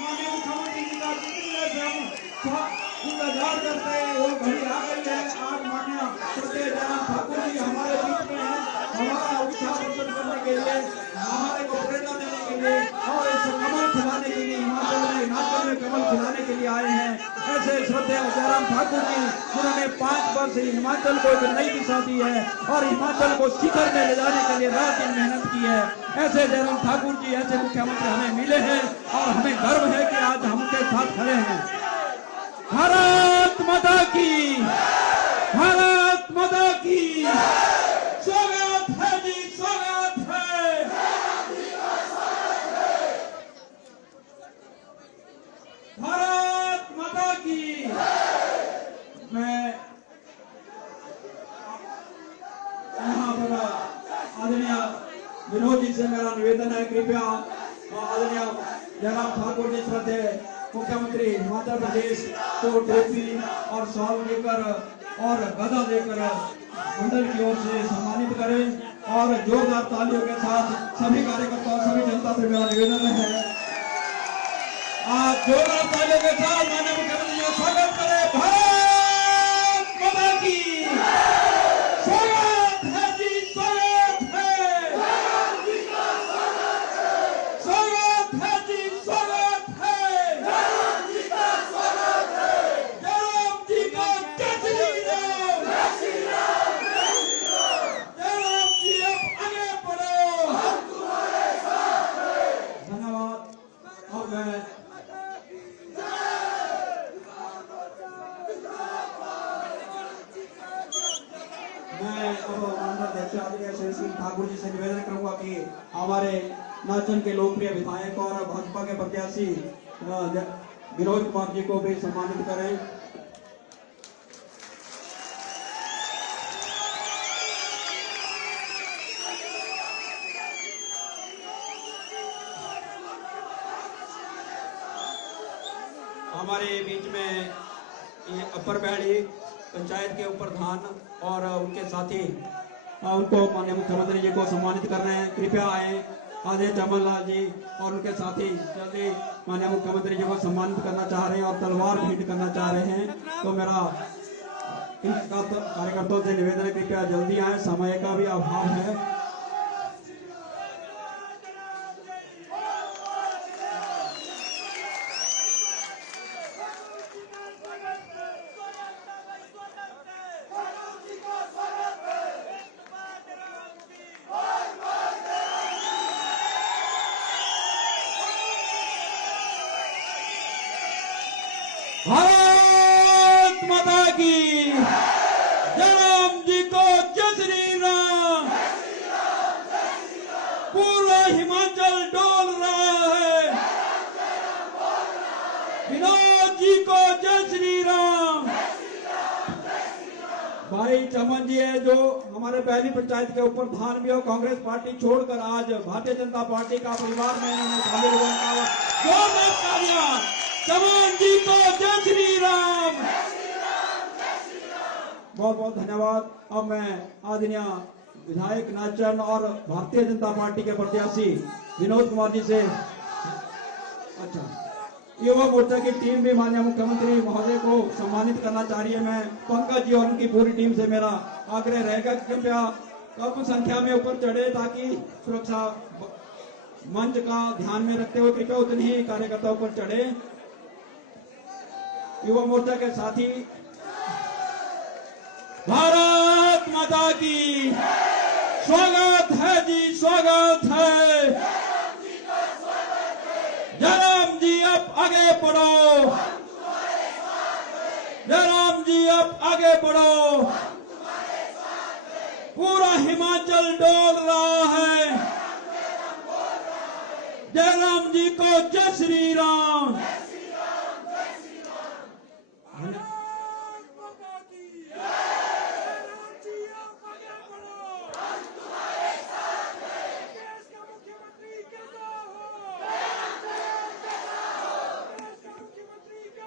माननीय मुख्यमंत्री जी का जितने हम इंतजार करते हैं वो घड़ी आ गई है। आज माननीय श्रद्धेय जयराम ठाकुर जी हमारे बीच में हैं, हमारा उत्साह प्रकट करने के लिए, हमारे को प्रेरणा देने के लिए और इस कमल खिलाने के लिए, हिमाचल में कमल खिलाने के लिए आए हैं। ऐसे श्रद्धेय जयराम ठाकुर जी जिन्होंने 5 वर्ष हिमाचल को एक नई दिशा दी है और हिमाचल को शिखर में ले जाने के लिए रात दिन मेहनत की है। ऐसे जयराम ठाकुर जी, ऐसे मुख्यमंत्री हमें मिले हैं और हमें गर्व है कि आज हम उनके साथ खड़े हैं। भारत माता की, भारत माता की स्वागत है जी, स्वागत है। भारत माता की। मैं यहाँ पर आदरणीय विनोद जी से मेरा निवेदन है, कृपया आदरणीय जयराम ठाकुर जी श्रद्धेय मुख्यमंत्री हिमाचल प्रदेश को टोपी और शॉल देकर और गदा देकर मंडल की ओर से सम्मानित करें और जोरदार तालियों के साथ सभी कार्यकर्ताओं, सभी जनता से मेरा निवेदन है आज जोरदार तालियों के साथ माननीय मुख्यमंत्री जी का स्वागत करें। भारत माता की स्वागत है जी, स्वागत है, स्वागत है जी, स्वागत है, जयराम जी को जय श्री राम, जयराम जी अब आगे बढ़ो, हम तुम्हारे साथ हैं। धन्यवाद। अब मैं मंडलाध्यक्ष आदरणीय श्री सिंह ठाकुर जी से निवेदन करूंगा कि हमारे नाचन के लोकप्रिय विधायक और भाजपा के प्रत्याशी विनोद कुमार जी को भी सम्मानित करें। हमारे बीच में ये अपर बैड़ी पंचायत के प्रधान और उनके साथी उनको माननीय मुख्यमंत्री जी को सम्मानित कर रहे हैं। कृपया आए आदरणीय चमन लाल जी और उनके साथी जल्दी माननीय मुख्यमंत्री जी को सम्मानित करना चाह रहे हैं और तलवार भेंट करना चाह रहे हैं। तो मेरा इन कार्यकर्ताओं से निवेदन है, कृपया जल्दी आए, समय का भी अभाव है। भारत माता की, जयराम जी को जय श्री राम। पूरा हिमाचल डोल रहा है, विनोद जी को जय श्री राम। भाई चमन जी है जो हमारे पहली पंचायत के ऊपर प्रधान भी हो, कांग्रेस पार्टी छोड़कर आज भारतीय जनता पार्टी का परिवार में इन्होंने शामिल हुआ। जोरदार तालियां चमन जी को जय श्री राम। बहुत बहुत धन्यवाद। अब मैं आदरणीय विधायक नाचन और भारतीय जनता पार्टी के प्रत्याशी विनोद कुमार जी से युवा मोर्चा की टीम भी माननीय मुख्यमंत्री महोदय को सम्मानित करना चाह रही है। मैं पंकज जी और उनकी पूरी टीम से मेरा आग्रह रहेगा कृपया कम संख्या में ऊपर चढ़े ताकि सुरक्षा मंच का ध्यान में रखते हुए कृपया उतने ही कार्यकर्ता ऊपर चढ़े। युवा मोर्चा के साथी, भारत माता की स्वागत है जी, स्वागत है। जयराम जी अब आगे बढ़ो, जयराम जी अब आगे बढ़ो। पूरा हिमाचल डोल रहा है, जयराम जी को जय श्री राम।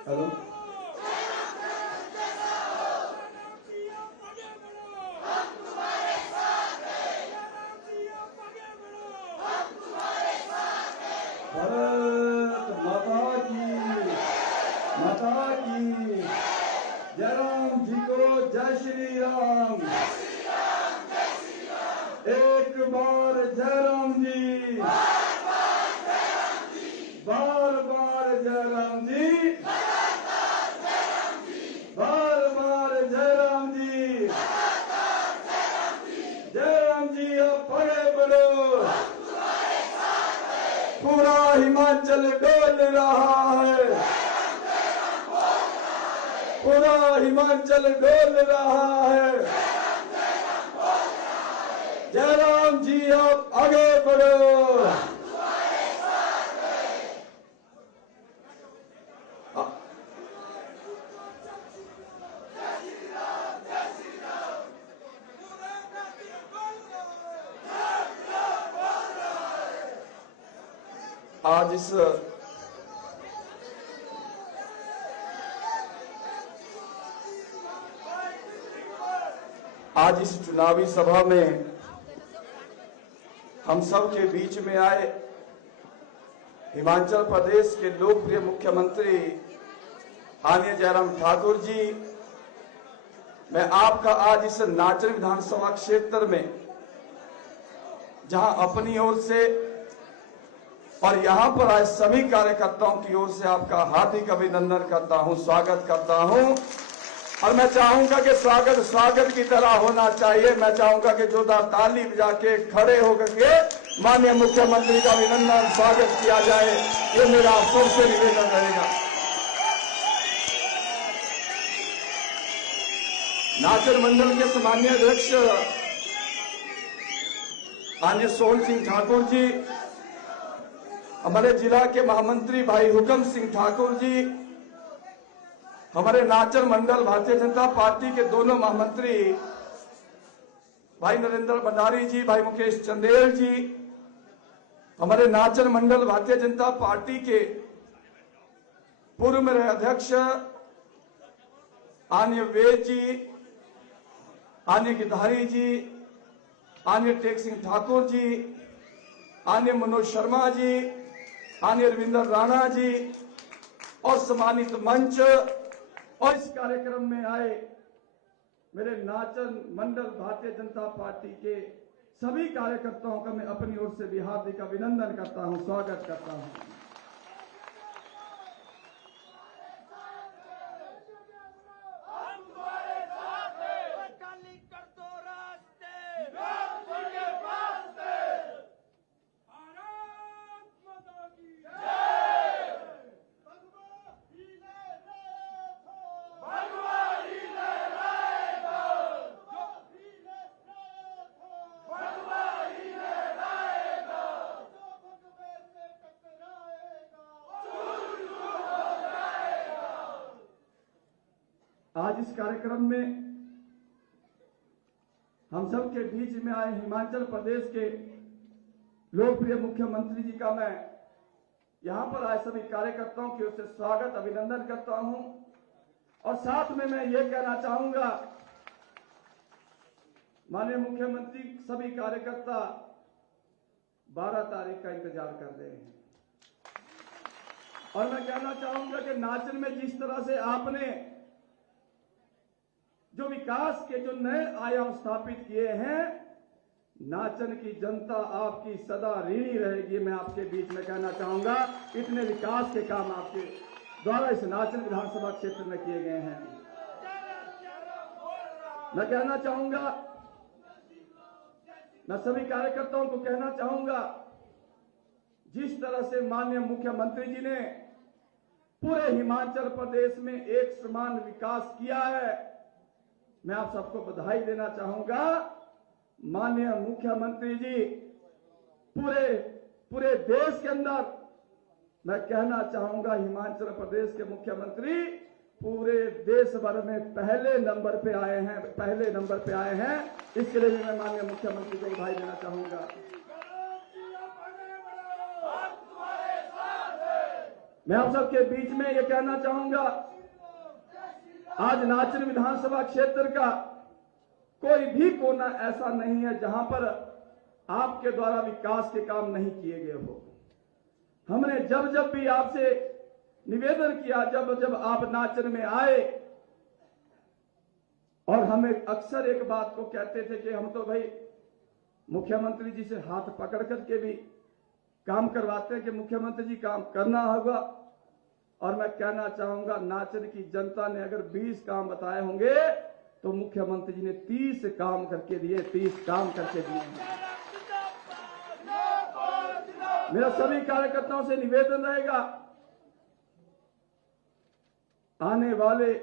हेलो, भारत माता की माता की। जयराम जी को जय श्री राम। एक बार जयराम जी, बार बार जयराम जी, बार बार जयराम जी। जयराम जी अब आगे बढ़ो, पूरा हिमाचल डोल रहा है, पूरा हिमाचल डोल रहा है। जयराम जी अब आगे बढ़ो। आज इस चुनावी सभा में हम सब के बीच में आए हिमाचल प्रदेश के लोकप्रिय मुख्यमंत्री आदरणीय जयराम ठाकुर जी, मैं आपका आज इस नाचन विधानसभा क्षेत्र में, जहां अपनी ओर से और यहां पर आए सभी कार्यकर्ताओं की ओर से आपका हार्दिक अभिनंदन करता हूं, स्वागत करता हूं। और मैं चाहूंगा कि स्वागत की तरह होना चाहिए। मैं चाहूंगा कि जोरदार ताली बजा के खड़े होकर के माननीय मुख्यमंत्री का अभिनंदन स्वागत किया जाए, ये मेरा आप सबसे निवेदन रहेगा। नाचन मंडल के सम्मानीय अध्यक्ष आदरणीय सोहन सिंह ठाकुर जी, हमारे जिला के महामंत्री भाई हुक्म सिंह ठाकुर जी, हमारे नाचन मंडल भारतीय जनता पार्टी के दोनों महामंत्री भाई नरेंद्र भंडारी जी, भाई मुकेश चंदेल जी, हमारे नाचन मंडल भारतीय जनता पार्टी के पूर्व में रहे अध्यक्ष आदरणीय वेद जी, आदरणीय गिधारी जी, आदरणीय टेक सिंह ठाकुर जी, आदरणीय मनोज शर्मा जी, आदरणीय रविंदर राणा जी और सम्मानित मंच और इस कार्यक्रम में आए मेरे नाचन मंडल भारतीय जनता पार्टी के सभी कार्यकर्ताओं का मैं अपनी ओर से भी हार्दिक अभिनंदन करता हूं, स्वागत करता हूं। आज इस कार्यक्रम में हम सब के बीच में आए हिमाचल प्रदेश के लोकप्रिय मुख्यमंत्री जी का मैं यहां पर आए सभी कार्यकर्ताओं की ओर से स्वागत अभिनंदन करता हूं। और साथ में मैं ये कहना चाहूंगा, माननीय मुख्यमंत्री, सभी कार्यकर्ता 12 तारीख का इंतजार कर रहे हैं। और मैं कहना चाहूंगा कि नाचन में जिस तरह से आपने जो विकास के जो नए आयाम स्थापित किए हैं, नाचन की जनता आपकी सदा ऋणी रहेगी। मैं आपके बीच में कहना चाहूंगा, इतने विकास के काम आपके द्वारा इस नाचन विधानसभा क्षेत्र में किए गए हैं। मैं कहना चाहूंगा, मैं सभी कार्यकर्ताओं को कहना चाहूंगा, जिस तरह से माननीय मुख्यमंत्री जी ने पूरे हिमाचल प्रदेश में एक समान विकास किया है, मैं आप सबको बधाई देना चाहूंगा। माननीय मुख्यमंत्री जी पूरे देश के अंदर, मैं कहना चाहूंगा, हिमाचल प्रदेश के मुख्यमंत्री पूरे देश भर में पहले नंबर पे आए हैं। इसके लिए भी मैं माननीय मुख्यमंत्री को बधाई देना चाहूंगा। मैं आप सबके बीच में ये कहना चाहूंगा, आज नाचन विधानसभा क्षेत्र का कोई भी कोना ऐसा नहीं है जहां पर आपके द्वारा विकास के काम नहीं किए गए हो। हमने जब भी आपसे निवेदन किया, जब आप नाचन में आए और हमें अक्सर एक बात को कहते थे कि हम तो भाई मुख्यमंत्री जी से हाथ पकड़ करके भी काम करवाते हैं कि मुख्यमंत्री जी काम करना होगा। और मैं कहना चाहूंगा, नाचन की जनता ने अगर 20 काम बताए होंगे तो मुख्यमंत्री जी ने 30 काम करके दिए, 30 काम करके दिए हैं। मेरा सभी कार्यकर्ताओं से निवेदन रहेगा, आने वाले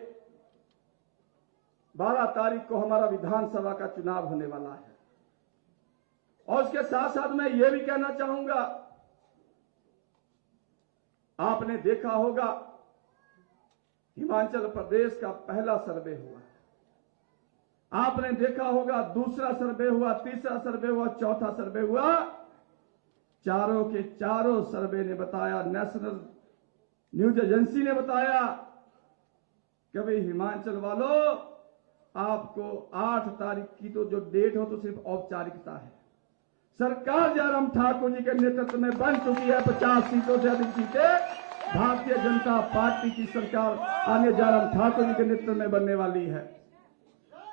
12 तारीख को हमारा विधानसभा का चुनाव होने वाला है। और उसके साथ साथ मैं ये भी कहना चाहूंगा, आपने देखा होगा हिमाचल प्रदेश का पहला सर्वे हुआ, आपने देखा होगा दूसरा सर्वे हुआ, तीसरा सर्वे हुआ, चौथा सर्वे हुआ। चारों के चारों सर्वे ने बताया, नेशनल न्यूज एजेंसी ने बताया कि भाई हिमाचल वालों, आपको 8 तारीख की तो जो डेट हो तो सिर्फ औपचारिकता है। सरकार जयराम ठाकुर जी के नेतृत्व में बन चुकी है, 50 सीटों से अधिक सीटें भारतीय जनता पार्टी की सरकार आने जयराम ठाकुर जी के नेतृत्व में बनने वाली है।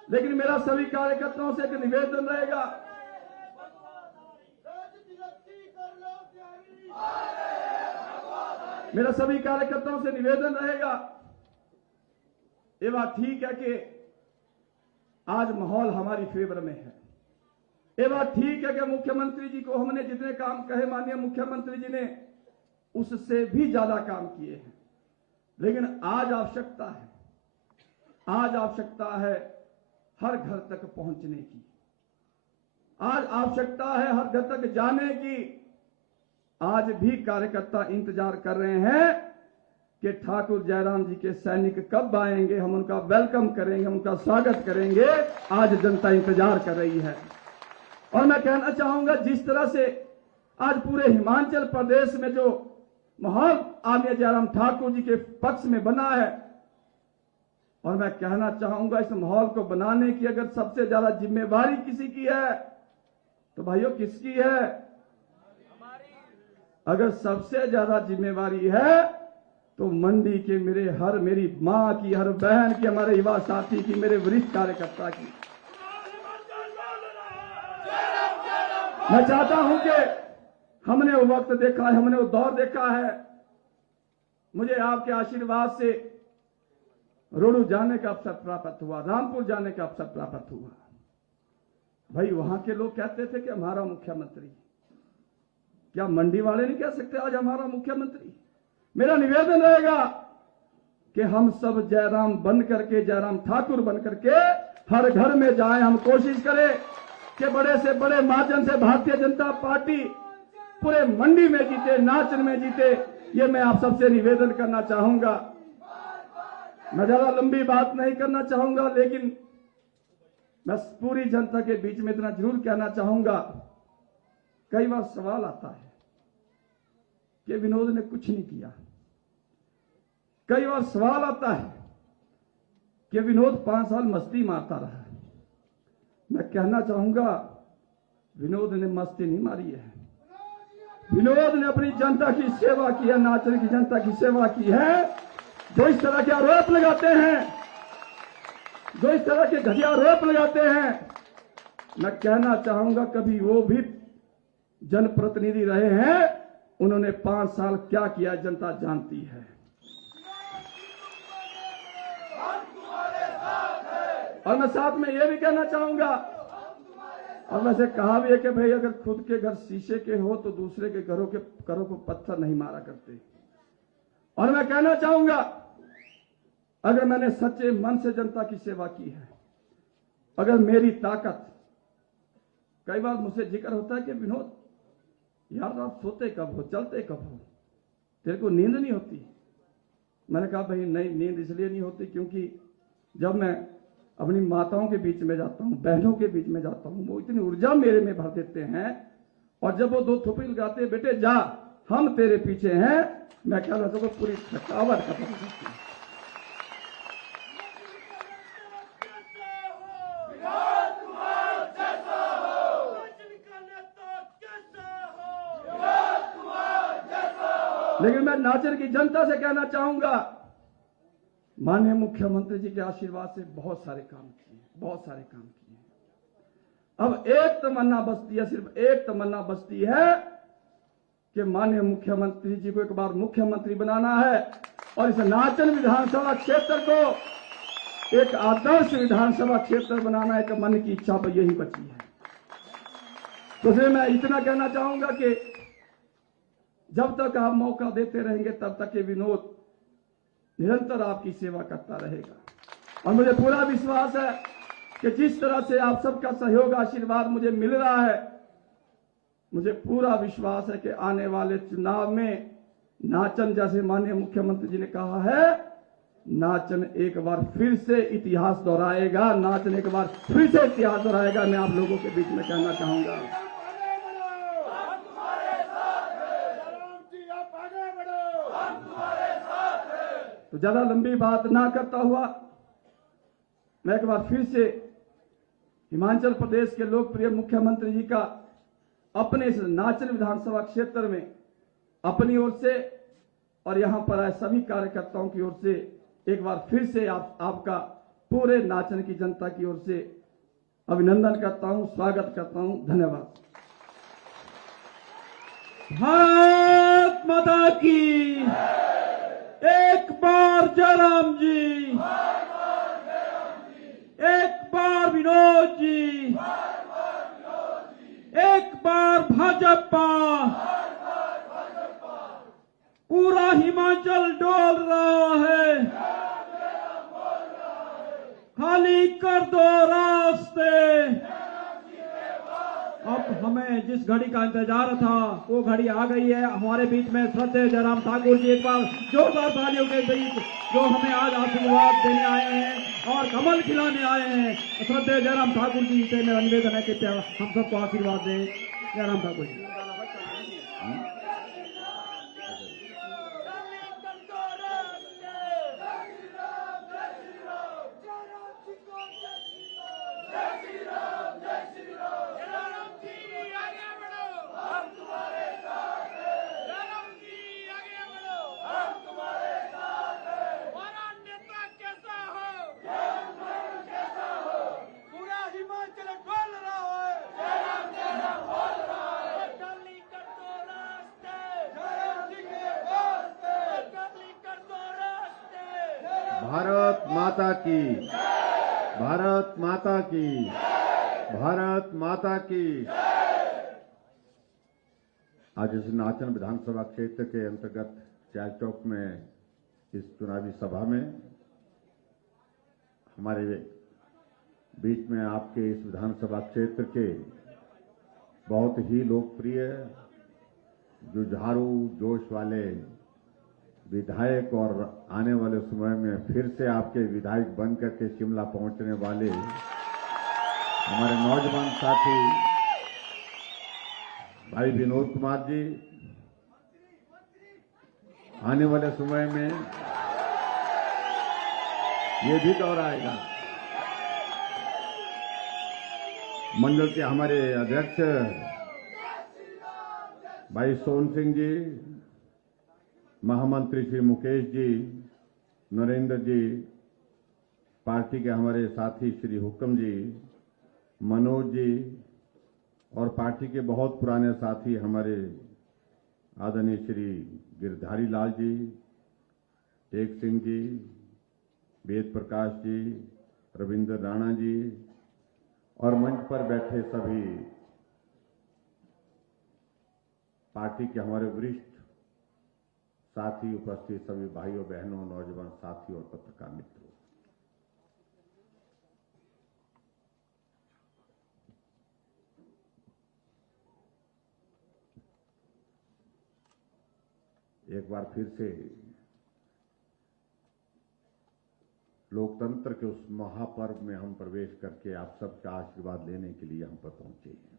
लेकिन मेरा सभी कार्यकर्ताओं से एक निवेदन रहेगा, मेरा सभी कार्यकर्ताओं से निवेदन रहेगा, ये बात ठीक है कि आज माहौल हमारी फेवर में है, ये बात ठीक है कि मुख्यमंत्री जी को हमने जितने काम कहे, माननीय मुख्यमंत्री जी ने उससे भी ज्यादा काम किए हैं। लेकिन आज आवश्यकता है हर घर तक पहुंचने की, आज आवश्यकता है हर घर तक जाने की। आज भी कार्यकर्ता इंतजार कर रहे हैं कि ठाकुर जयराम जी के सैनिक कब आएंगे, हम उनका वेलकम करेंगे, हम उनका स्वागत करेंगे। आज जनता इंतजार कर रही है। और मैं कहना चाहूंगा, जिस तरह से आज पूरे हिमाचल प्रदेश में जो माहौल आने जयराम ठाकुर जी के पक्ष में बना है, और मैं कहना चाहूंगा इस माहौल को बनाने की अगर सबसे ज्यादा जिम्मेवारी किसी की है तो भाइयों किसकी है? अगर सबसे ज्यादा जिम्मेवारी है तो मंडी के मेरी मां की, हर बहन की, हमारे युवा साथी की, मेरे वरिष्ठ कार्यकर्ता की। मैं चाहता हूं कि हमने वो वक्त देखा है, हमने वो दौर देखा है। मुझे आपके आशीर्वाद से रोडू जाने का अवसर प्राप्त हुआ, रामपुर जाने का अवसर प्राप्त हुआ। भाई वहां के लोग कहते थे कि हमारा मुख्यमंत्री, क्या मंडी वाले नहीं कह सकते आज हमारा मुख्यमंत्री? मेरा निवेदन रहेगा कि हम सब जयराम बन करके, जयराम ठाकुर बन करके हर घर में जाएं। हम कोशिश करें कि बड़े से बड़े माध्यम से भारतीय जनता पार्टी पूरे मंडी में जीते, नाचन में जीते। ये मैं आप सबसे निवेदन करना चाहूंगा। मैं ज्यादा लंबी बात नहीं करना चाहूंगा, लेकिन मैं पूरी जनता के बीच में इतना जरूर कहना चाहूंगा, कई बार सवाल आता है कि विनोद ने कुछ नहीं किया। कई बार सवाल आता है कि विनोद 5 साल मस्ती मारता रहा। मैं कहना चाहूंगा, विनोद ने मस्ती नहीं मारी है, विनोद ने अपनी जनता की सेवा की है, नाचन की जनता की सेवा की है। जो इस तरह के आरोप लगाते हैं, जो इस तरह के घटिया आरोप लगाते हैं, मैं कहना चाहूंगा कभी वो भी जनप्रतिनिधि रहे हैं, उन्होंने 5 साल क्या किया जनता जानती है। और मैं साथ में यह भी कहना चाहूंगा, और वैसे कहा भी है कि भाई अगर खुद के घर शीशे के हो तो दूसरे के घरों को पत्थर नहीं मारा करते। और मैं कहना चाहूंगा, अगर मैंने सच्चे मन से जनता की सेवा की है, अगर मेरी ताकत, कई बार मुझसे जिक्र होता है कि विनोद यार आप सोते कब हो, चलते कब हो, तेरे को नींद नहीं होती? मैंने कहा भाई नहीं, नींद इसलिए नहीं होती क्योंकि जब मैं अपनी माताओं के बीच में जाता हूं, बहनों के बीच में जाता हूं, वो इतनी ऊर्जा मेरे में भर देते हैं। और जब वो 2 थोपड़ी लगाते हैं, बेटे जा हम तेरे पीछे हैं, मैं कह रहा था पूरी थकावट खत्म हो जाती है। लेकिन मैं नाचन की जनता से कहना चाहूंगा, माननीय मुख्यमंत्री जी के आशीर्वाद से बहुत सारे काम किए, बहुत सारे काम किए। अब एक तमन्ना बचती है, सिर्फ एक तमन्ना बचती है कि माननीय मुख्यमंत्री जी को एक बार मुख्यमंत्री बनाना है और इस नाचन विधानसभा क्षेत्र को एक आदर्श विधानसभा क्षेत्र बनाना एक मन की इच्छा पर यही बची है। तो फिर मैं इतना कहना चाहूंगा कि जब तक आप मौका देते रहेंगे तब तक ये विनोद निरंतर आपकी सेवा करता रहेगा। और मुझे पूरा विश्वास है कि जिस तरह से आप सबका सहयोग आशीर्वाद मुझे मिल रहा है, मुझे पूरा विश्वास है कि आने वाले चुनाव में नाचन, जैसे माननीय मुख्यमंत्री जी ने कहा है, नाचन एक बार फिर से इतिहास दोहराएगा, नाचन एक बार फिर से इतिहास दोहराएगा। मैं आप लोगों के बीच में कहना चाहूंगा। तो ज्यादा लंबी बात ना करता हुआ मैं एक बार फिर से हिमाचल प्रदेश के लोकप्रिय मुख्यमंत्री जी का अपने इस नाचन विधानसभा क्षेत्र में अपनी ओर से और यहां पर आए सभी कार्यकर्ताओं की ओर से एक बार फिर से आपका पूरे नाचन की जनता की ओर से अभिनंदन करता हूं, स्वागत करता हूं। धन्यवाद। भारत माता की एक बार जयराम जी, एक बार विनोद जी, एक बार भाजपा। पूरा हिमाचल डोल रहा है, खाली कर दो रास्ते। अब हमें जिस घड़ी का इंतजार था वो घड़ी आ गई है। हमारे बीच में श्रद्धेय जयराम ठाकुर जी एक बार जोरदार तालियों के बीच जो हमें आज आशीर्वाद देने आए हैं और कमल खिलाने आए हैं। श्रद्धेय जयराम ठाकुर जी से मेरा निवेदन है कि हम सबको आशीर्वाद दें। जयराम ठाकुर जी। भारत माता की, भारत माता की, भारत माता की। आज इस नाचन विधानसभा क्षेत्र के अंतर्गत चाय चौक में इस चुनावी सभा में हमारे बीच में आपके इस विधानसभा क्षेत्र के बहुत ही लोकप्रिय, जुझारू, जोश वाले विधायक और आने वाले समय में फिर से आपके विधायक बन करके शिमला पहुंचने वाले हमारे नौजवान साथी भाई विनोद कुमार जी, आने वाले समय में ये भी दौर आएगा। मंडल के हमारे अध्यक्ष भाई सोन सिंह जी, महामंत्री श्री मुकेश जी, नरेंद्र जी, पार्टी के हमारे साथी श्री हुक्म जी, मनोज जी और पार्टी के बहुत पुराने साथी हमारे आदरणीय श्री गिरधारी लाल जी, टेक सिंह जी, वेद प्रकाश जी, रविंद्र राणा जी और मंच पर बैठे सभी पार्टी के हमारे वरिष्ठ साथी, उपस्थित सभी भाइयों बहनों, नौजवान साथी और पत्रकार मित्रों, एक बार फिर से लोकतंत्र के उस महापर्व में हम प्रवेश करके आप सबका आशीर्वाद लेने के लिए हम पर पहुंचे हैं।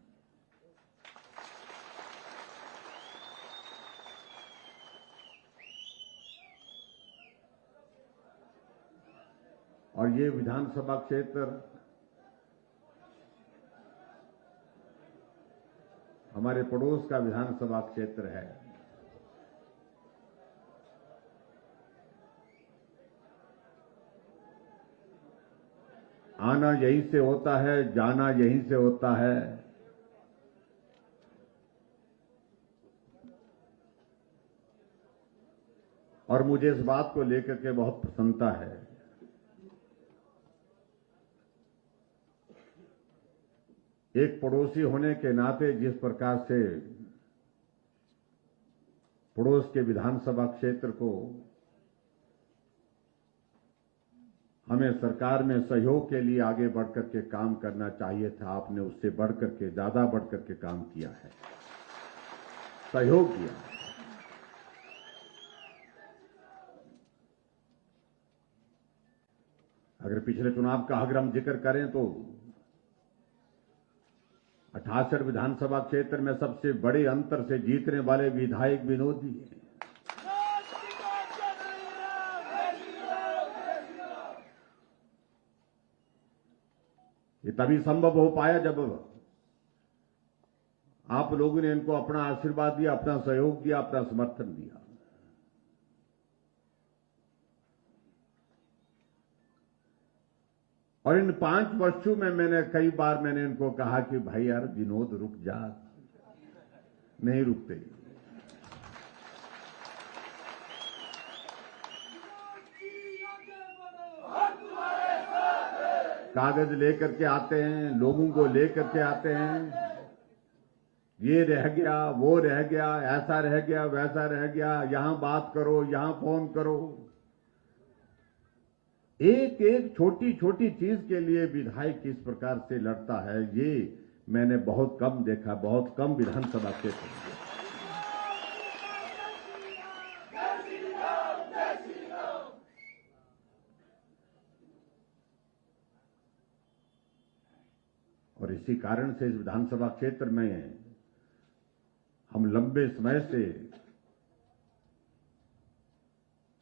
और ये विधानसभा क्षेत्र हमारे पड़ोस का विधानसभा क्षेत्र है। आना यहीं से होता है, जाना यहीं से होता है। और मुझे इस बात को लेकर के बहुत प्रसन्नता है एक पड़ोसी होने के नाते जिस प्रकार से पड़ोस के विधानसभा क्षेत्र को हमें सरकार में सहयोग के लिए आगे बढ़कर के काम करना चाहिए था, आपने उससे बढ़कर के ज्यादा बढ़कर के काम किया है, सहयोग किया है। अगर पिछले चुनाव का अगर हम जिक्र करें तो 68 विधानसभा क्षेत्र में सबसे बड़े अंतर से जीतने वाले विधायक विनोद जी हैं। ये तभी संभव हो पाया जब आप लोगों ने इनको अपना आशीर्वाद दिया, अपना सहयोग दिया, अपना समर्थन दिया। और इन 5 वर्षों में मैंने कई बार इनको कहा कि भाई यार विनोद रुक जा, नहीं रुकते। कागज लेकर के आते हैं, लोगों को लेकर के आते हैं, ये रह गया, वो रह गया, ऐसा रह गया, वैसा रह गया, यहां बात करो, यहां फोन करो। एक एक छोटी छोटी चीज के लिए विधायक किस प्रकार से लड़ता है, ये मैंने बहुत कम देखा, बहुत कम विधानसभा क्षेत्र में। और इसी कारण से इस विधानसभा क्षेत्र में हम लंबे समय से,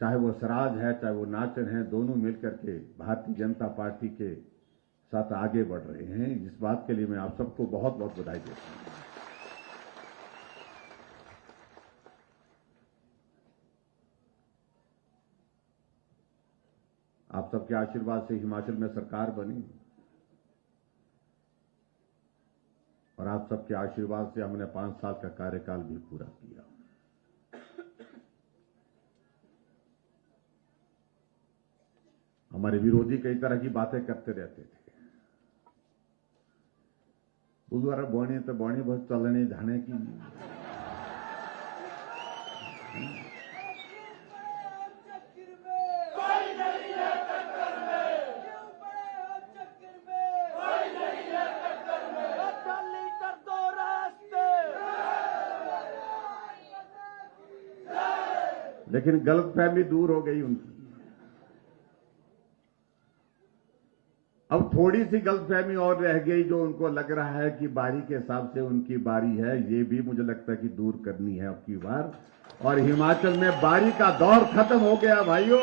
चाहे वो सराज है, चाहे वो नाचन है, दोनों मिलकर के भारतीय जनता पार्टी के साथ आगे बढ़ रहे हैं। इस बात के लिए मैं आप सबको बहुत बहुत बधाई देता हूं। आप सबके आशीर्वाद से हिमाचल में सरकार बनी और आप सबके आशीर्वाद से हमने 5 साल का कार्यकाल भी पूरा किया। हमारे विरोधी कई तरह की बातें करते रहते थे, बुधवार बोनी तो बोनी बहुत चलने जाने की। लेकिन गलतफहमी दूर हो गई उनकी। अब थोड़ी सी गलतफहमी और रह गई, जो उनको लग रहा है कि बारी के हिसाब से उनकी बारी है, ये भी मुझे लगता है कि दूर करनी है अब की बार। और हिमाचल में बारी का दौर खत्म हो गया भाइयों।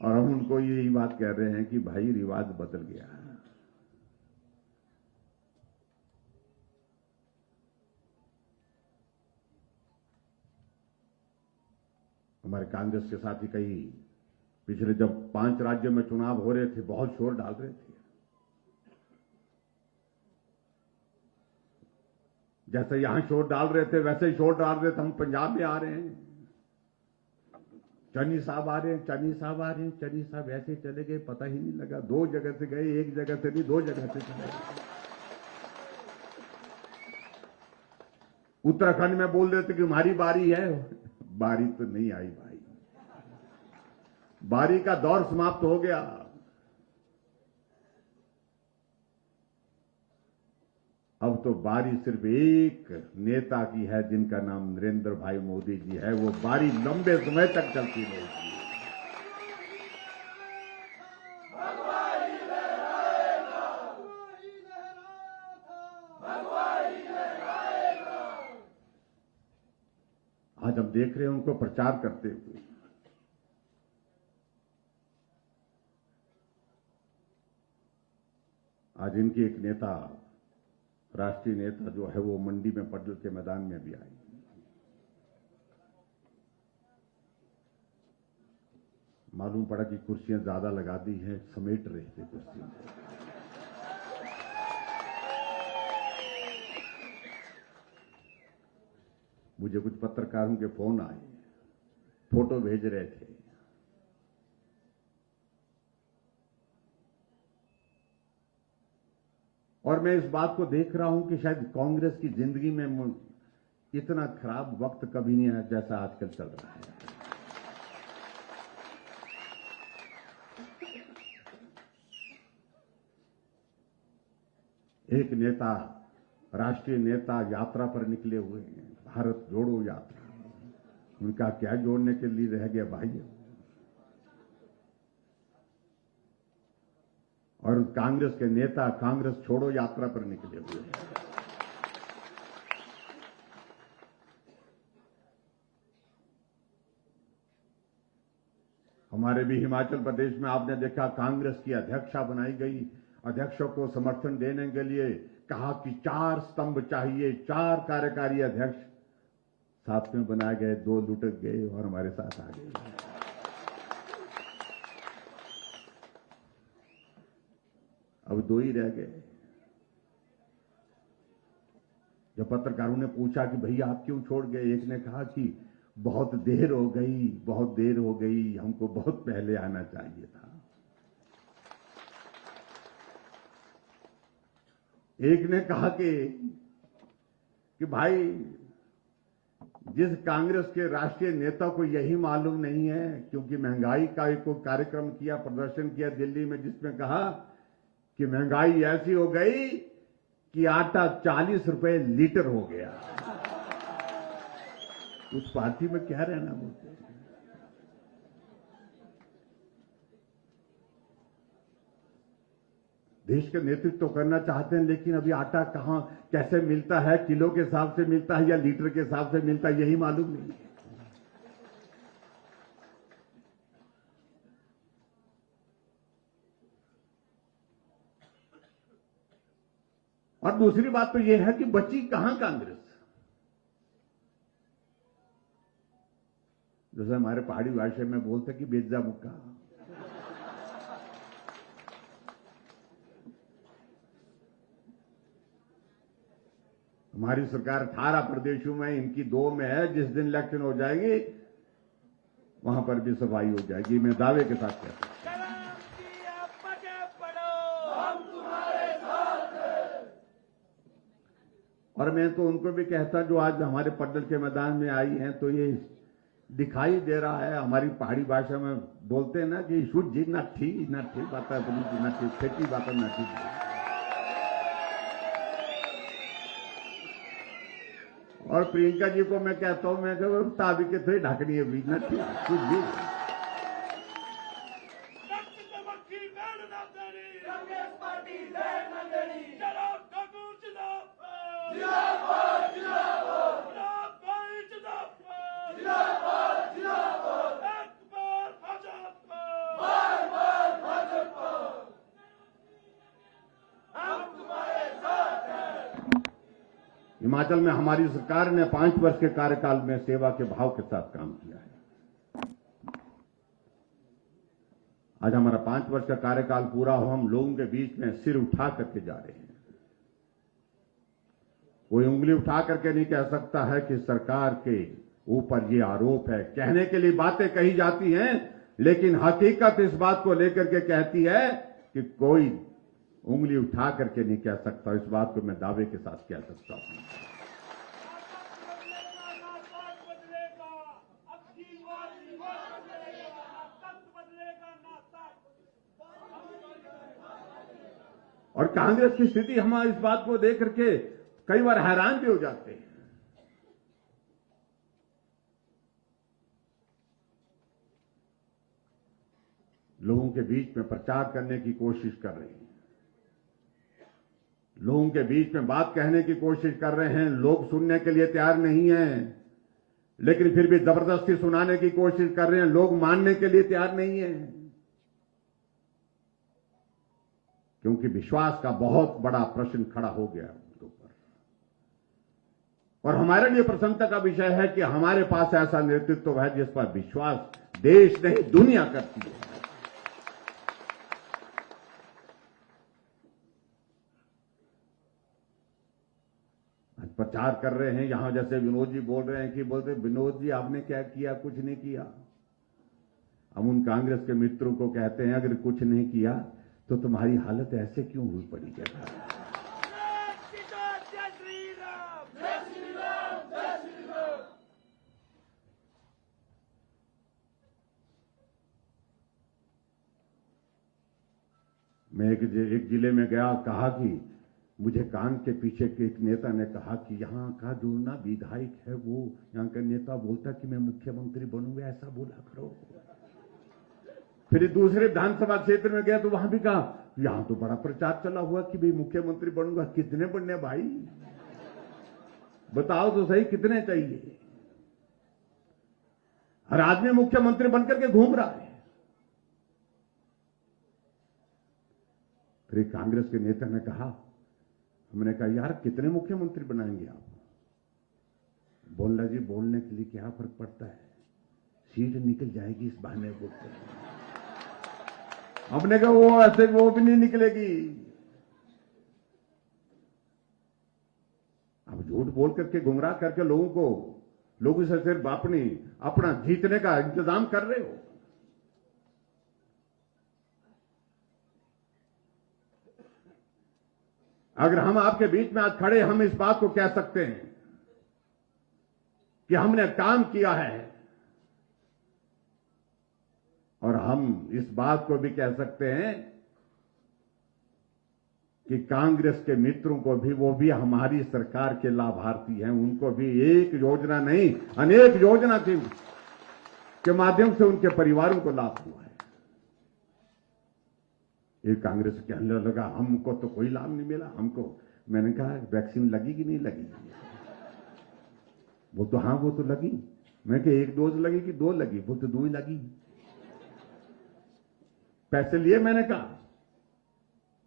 और हम उनको यही बात कह रहे हैं कि भाई रिवाज बदल गया है। हमारे कांग्रेस के साथी कई पिछले जब 5 राज्यों में चुनाव हो रहे थे, बहुत शोर डाल रहे थे। जैसे यहां शोर डाल रहे थे वैसे ही शोर डाल रहे थे हम पंजाब में आ रहे हैं, चन्नी साहब आ रहे हैं, चन्नी साहब आ रहे हैं, चन्नी साहब ऐसे चले गए, पता ही नहीं लगा। 2 जगह से गए, एक जगह से नहीं, 2 जगह से चले गए। उत्तराखंड में बोल रहे थे कि हमारी बारी है, बारी तो नहीं आई भाई, बारी का दौर समाप्त हो गया। अब तो बारी सिर्फ एक नेता की है जिनका नाम नरेंद्र भाई मोदी जी है। वो बारी लंबे समय तक चलती रहेगी। आज हम देख रहे हैं उनको प्रचार करते हुए। आज इनकी एक नेता, राष्ट्रीय नेता जो है, वो मंडी में पडल के मैदान में भी आई। मालूम पड़ा कि कुर्सियां ज्यादा लगा दी हैं, समेट रहे थे कुर्सियों को। मुझे कुछ पत्रकारों के फोन आए, फोटो भेज रहे थे। और मैं इस बात को देख रहा हूं कि शायद कांग्रेस की जिंदगी में इतना खराब वक्त कभी नहीं आया जैसा आजकल चल रहा है। एक नेता, राष्ट्रीय नेता यात्रा पर निकले हुए हैं, भारत जोड़ो यात्रा। उनका क्या जोड़ने के लिए रह गया भाई? और कांग्रेस के नेता कांग्रेस छोड़ो यात्रा पर निकले हुए हैं। हमारे भी हिमाचल प्रदेश में आपने देखा, कांग्रेस की अध्यक्षा बनाई गई। अध्यक्षों को समर्थन देने के लिए कहा कि 4 स्तंभ चाहिए, 4 कार्यकारी अध्यक्ष। साथ में बनाए गए 2 लुटक गए और हमारे साथ आ गए। अब 2 ही रह गए। जब पत्रकारों ने पूछा कि भैया आप क्यों छोड़ गए, एक ने कहा कि बहुत देर हो गई, बहुत देर हो गई, हमको बहुत पहले आना चाहिए था। एक ने कहा कि भाई, जिस कांग्रेस के राष्ट्रीय नेता को यही मालूम नहीं है, क्योंकि महंगाई का एक कार्यक्रम किया, प्रदर्शन किया दिल्ली में, जिसमें कहा कि महंगाई ऐसी हो गई कि आटा 40 रुपए लीटर हो गया। उस पार्टी में क्या रहना बोलते हैं? देश का नेतृत्व करना चाहते हैं, लेकिन अभी आटा कहां कैसे मिलता है, किलो के हिसाब से मिलता है या लीटर के हिसाब से मिलता है, यही मालूम नहीं है। और दूसरी बात तो यह है कि बची कहां कांग्रेस? जैसे हमारे पहाड़ी भाषा में बोलते कि बेजा मुक्का। हमारी सरकार 18 प्रदेशों में, इनकी 2 में है। जिस दिन इलेक्शन हो जाएगी वहां पर भी सफाई हो जाएगी, मैं दावे के साथ कहता हूं। और मैं तो उनको भी कहता, जो आज हमारे पड्डल के मैदान में आई हैं, तो ये दिखाई दे रहा है, हमारी पहाड़ी भाषा में बोलते हैं ना कि शुद्ध जी ना ठीक बात है, बोली ना ठीक, खेती बात ना ठीक। और प्रियंका जी को मैं कहता हूं, मैं कहूं ताबी के थोड़ी ढाकनी है बीच ना ठीक कुछ भी। हिमाचल में हमारी सरकार ने 5 वर्ष के कार्यकाल में सेवा के भाव के साथ काम किया है। आज हमारा 5 वर्ष का कार्यकाल पूरा हो, हम लोगों के बीच में सिर उठा करके जा रहे हैं। कोई उंगली उठा करके नहीं कह सकता है कि सरकार के ऊपर ये आरोप है। कहने के लिए बातें कही जाती हैं, लेकिन हकीकत इस बात को लेकर के कहती है कि कोई उंगली उठा करके नहीं कह सकता। इस बात को मैं दावे के साथ कह सकता हूं। और कांग्रेस की स्थिति, हम इस बात को देख करके कई बार हैरान भी हो जाते हैं। लोगों के बीच में प्रचार करने की कोशिश कर रहे हैं, लोगों के बीच में बात कहने की कोशिश कर रहे हैं। लोग सुनने के लिए तैयार नहीं हैं, लेकिन फिर भी जबरदस्ती सुनाने की कोशिश कर रहे हैं। लोग मानने के लिए तैयार नहीं है, क्योंकि विश्वास का बहुत बड़ा प्रश्न खड़ा हो गया उनके ऊपर। और हमारे लिए प्रसन्नता का विषय है कि हमारे पास ऐसा नेतृत्व है जिस पर विश्वास देश नहीं दुनिया करती है। प्रचार कर रहे हैं यहां, जैसे विनोद जी बोल रहे हैं कि बोलते विनोद जी आपने क्या किया, कुछ नहीं किया। हम उन कांग्रेस के मित्रों को कहते हैं अगर कुछ नहीं किया तो तुम्हारी हालत ऐसे क्यों हुई पड़ी है? मैं एक जिले में गया, कहा कि मुझे कान के पीछे के एक नेता ने कहा कि यहाँ का जो ना विधायक है वो यहाँ का नेता बोलता कि मैं मुख्यमंत्री बनूंगा, ऐसा बोला करो। फिर दूसरे विधानसभा क्षेत्र में गया तो वहां भी कहा यहां तो बड़ा प्रचार चला हुआ कि भाई मुख्यमंत्री बनूंगा। कितने बनने भाई, बताओ तो सही, कितने चाहिए? हर आदमी मुख्यमंत्री बनकर के घूम रहा है। फिर एक कांग्रेस के नेता ने कहा, हमने कहा यार कितने मुख्यमंत्री बनाएंगे आप? बोल रहा जी बोलने के लिए क्या फर्क पड़ता है, सीट निकल जाएगी इस बहाने बोलते हैं। हमने कहा वो ऐसे वो भी नहीं निकलेगी। अब झूठ बोल करके गुमराह करके लोगों से सिर्फ अपना जीतने का इंतजाम कर रहे हो। अगर हम आपके बीच में आज खड़े हम इस बात को कह सकते हैं कि हमने काम किया है, और हम इस बात को भी कह सकते हैं कि कांग्रेस के मित्रों को भी, वो भी हमारी सरकार के लाभार्थी हैं। उनको भी एक योजना नहीं अनेक योजना के माध्यम से उनके परिवारों को लाभ हुआ है। एक कांग्रेस कहने लगा हमको तो कोई लाभ नहीं मिला हमको। मैंने कहा वैक्सीन लगी कि नहीं लगी? वो तो हाँ वो तो लगी। मैं कहा एक डोज लगी कि दो लगी? वो तो दो ही लगी। पैसे लिए? मैंने कहा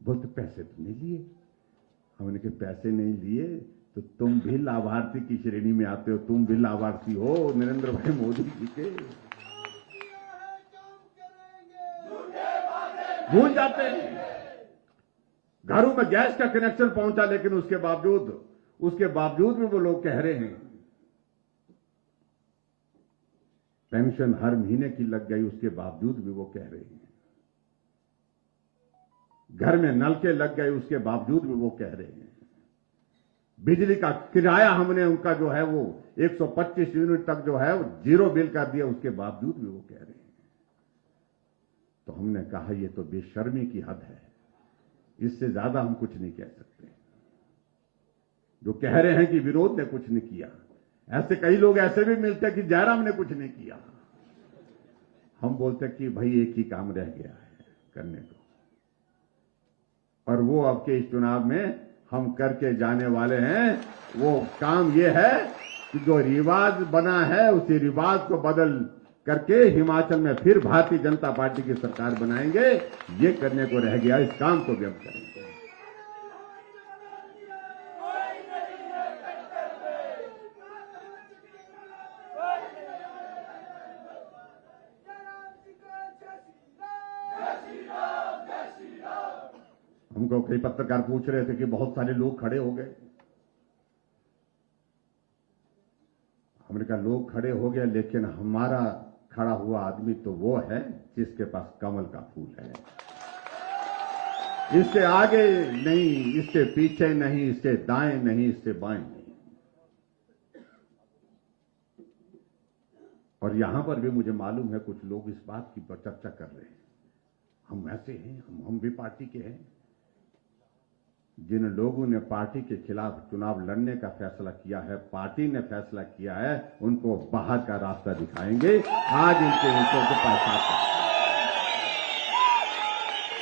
बोलते पैसे तो नहीं लिए। हमने कहा पैसे नहीं लिए तो तुम भी लाभार्थी की श्रेणी में आते हो, तुम भी लाभार्थी हो नरेंद्र भाई मोदी जी के। भूल जाते हैं। घरों में गैस का कनेक्शन पहुंचा, लेकिन उसके बावजूद भी वो लोग कह रहे हैं पेंशन हर महीने की लग गई, उसके बावजूद भी वो कह रहे हैं घर में नल के लग गए, उसके बावजूद भी वो कह रहे हैं बिजली का किराया हमने उनका जो है वो 125 यूनिट तक जो है वो जीरो बिल कर दिया, उसके बावजूद भी वो कह रहे हैं। तो हमने कहा ये तो बेशर्मी की हद है, इससे ज्यादा हम कुछ नहीं कह सकते। जो कह रहे हैं कि विरोध ने कुछ नहीं किया, ऐसे कई लोग ऐसे भी मिलते हैं कि जयराम ने कुछ नहीं किया। हम बोलते कि भाई एक ही काम रह गया है करने को, और वो अब के इस चुनाव में हम करके जाने वाले हैं। वो काम ये है कि जो रिवाज बना है उसी रिवाज को बदल करके हिमाचल में फिर भारतीय जनता पार्टी की सरकार बनाएंगे। ये करने को रह गया, इस काम को भी हम करेंगे। हमको कई पत्रकार पूछ रहे थे कि बहुत सारे लोग खड़े हो गए। हमने कहा लोग खड़े हो गए, लेकिन हमारा खड़ा हुआ आदमी तो वो है जिसके पास कमल का फूल है। इससे आगे नहीं, इससे पीछे नहीं, इससे दाएं नहीं, इससे बाएं नहीं। और यहां पर भी मुझे मालूम है कुछ लोग इस बात की चर्चा कर रहे हैं, हम ऐसे हैं, हम भी पार्टी के हैं। जिन लोगों ने पार्टी के खिलाफ चुनाव लड़ने का फैसला किया है, पार्टी ने फैसला किया है, उनको बाहर का रास्ता दिखाएंगे। आज इनके नीचे को पैसा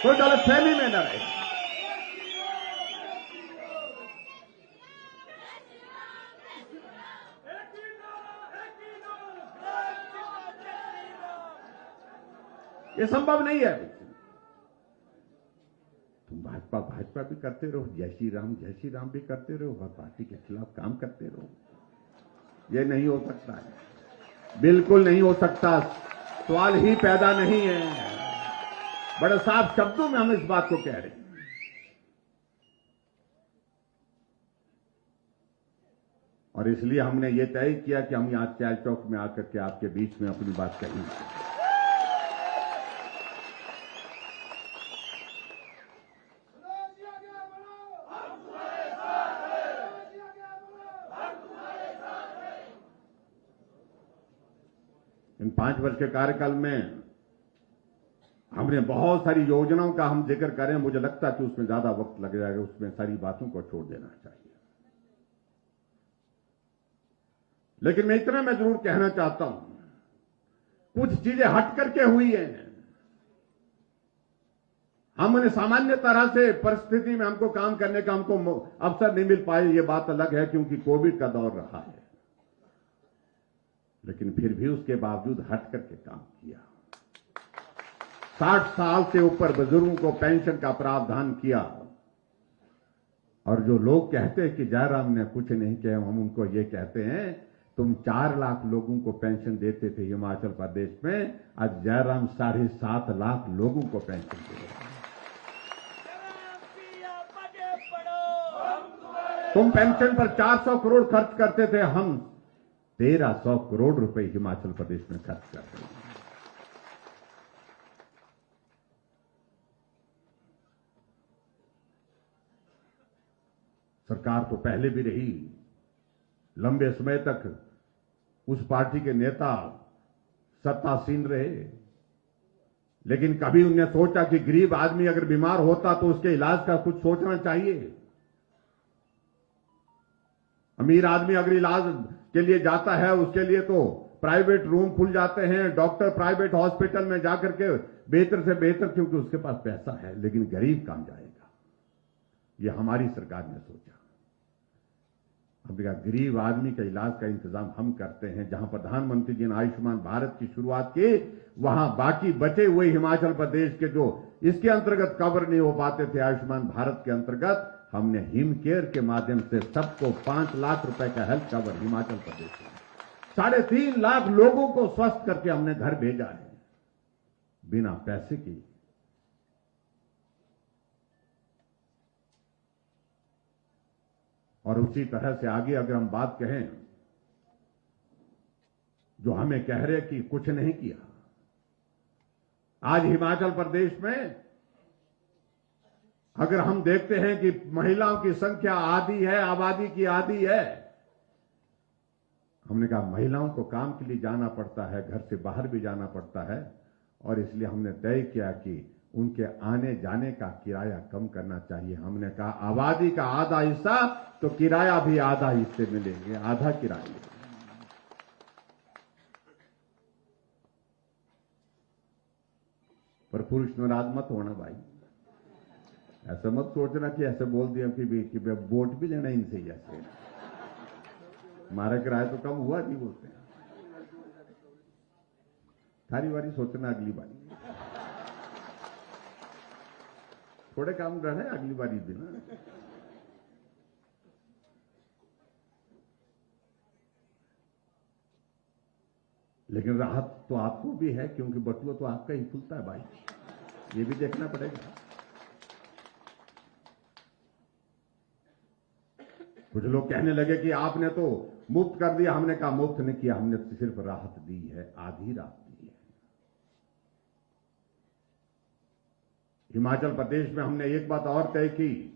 कोई गलतफहमी में न रहे। ये संभव नहीं है। तुम भाजपा भी करते रहो, जय श्री राम भी करते रहो, और पार्टी के खिलाफ काम करते रहो। ये नहीं हो सकता है, बिल्कुल नहीं हो सकता। सवाल ही पैदा नहीं है। बड़े साफ शब्दों में हम इस बात को कह रहे हैं। और इसलिए हमने ये तय किया कि हम यहां चाय चौक में आकर के आपके बीच में अपनी बात कहेंगे। इन 5 वर्ष के कार्यकाल में हमने बहुत सारी योजनाओं का हम जिक्र करें, मुझे लगता है कि उसमें ज्यादा वक्त लग जाएगा, उसमें सारी बातों को छोड़ देना चाहिए। लेकिन मैं इतना मैं जरूर कहना चाहता हूं, कुछ चीजें हट करके हुई हैं। हमने सामान्य तरह से परिस्थिति में हमको काम करने का हमको अवसर नहीं मिल पाए, ये बात अलग है, क्योंकि कोविड का दौर रहा है। लेकिन फिर भी उसके बावजूद हट करके काम किया। 60 साल से ऊपर बुजुर्गों को पेंशन का प्रावधान किया। और जो लोग कहते हैं कि जयराम ने कुछ नहीं किया, हम उनको ये कहते हैं, तुम 4 लाख लोगों को पेंशन देते थे हिमाचल प्रदेश में, आज जयराम 7.5 लाख लोगों को पेंशन दे रहे हैं। तुम पेंशन पर 400 करोड़ खर्च करते थे, हम 1300 करोड़ रुपए हिमाचल प्रदेश में खर्च कर रहे हैं। सरकार तो पहले भी रही, लंबे समय तक उस पार्टी के नेता सत्तासीन रहे, लेकिन कभी उन्होंने सोचा कि गरीब आदमी अगर बीमार होता तो उसके इलाज का कुछ सोचना चाहिए। अमीर आदमी अगर इलाज के लिए जाता है, उसके लिए तो प्राइवेट रूम खुल जाते हैं, डॉक्टर प्राइवेट हॉस्पिटल में जाकर के बेहतर से बेहतर, क्योंकि उसके पास पैसा है। लेकिन गरीब कहां जाएगा, ये हमारी सरकार ने सोचा। हमने कहा गरीब आदमी का इलाज का इंतजाम हम करते हैं। जहां प्रधानमंत्री जी ने आयुष्मान भारत की शुरुआत की, वहां बाकी बचे हुए हिमाचल प्रदेश के जो इसके अंतर्गत कवर नहीं हो पाते थे, आयुष्मान भारत के अंतर्गत हमने हिम केयर के माध्यम से सबको 5 लाख रुपए का हेल्थ कवर हिमाचल प्रदेश में 3.5 लाख लोगों को स्वस्थ करके हमने घर भेजा है, बिना पैसे की। और उसी तरह से आगे अगर हम बात कहें, जो हमें कह रहे कि कुछ नहीं किया, आज हिमाचल प्रदेश में अगर हम देखते हैं कि महिलाओं की संख्या आधी है, आबादी की आधी है। हमने कहा महिलाओं को काम के लिए जाना पड़ता है, घर से बाहर भी जाना पड़ता है, और इसलिए हमने तय किया कि उनके आने जाने का किराया कम करना चाहिए। हमने कहा आबादी का आधा हिस्सा तो किराया भी आधा हिस्से में लेंगे, आधा किराया। पर पुरुष नाराज मत होना भाई, ऐसा मत सोचना कि ऐसे बोल दिया कि वोट भी लेना इनसे ही, ऐसे हमारा किराया तो कम हुआ नहीं बोलते। थारी बारी सोचना अगली बारी, थोड़े काम रहना है अगली बारी दिन। लेकिन राहत तो आपको भी है, क्योंकि बटुआ तो आपका ही खुलता है भाई, ये भी देखना पड़ेगा। कुछ लोग कहने लगे कि आपने तो मुफ्त कर दिया। हमने कहा मुफ्त नहीं किया, हमने तो सिर्फ राहत दी है, आधी राहत दी है। हिमाचल प्रदेश में हमने एक बात और तय की,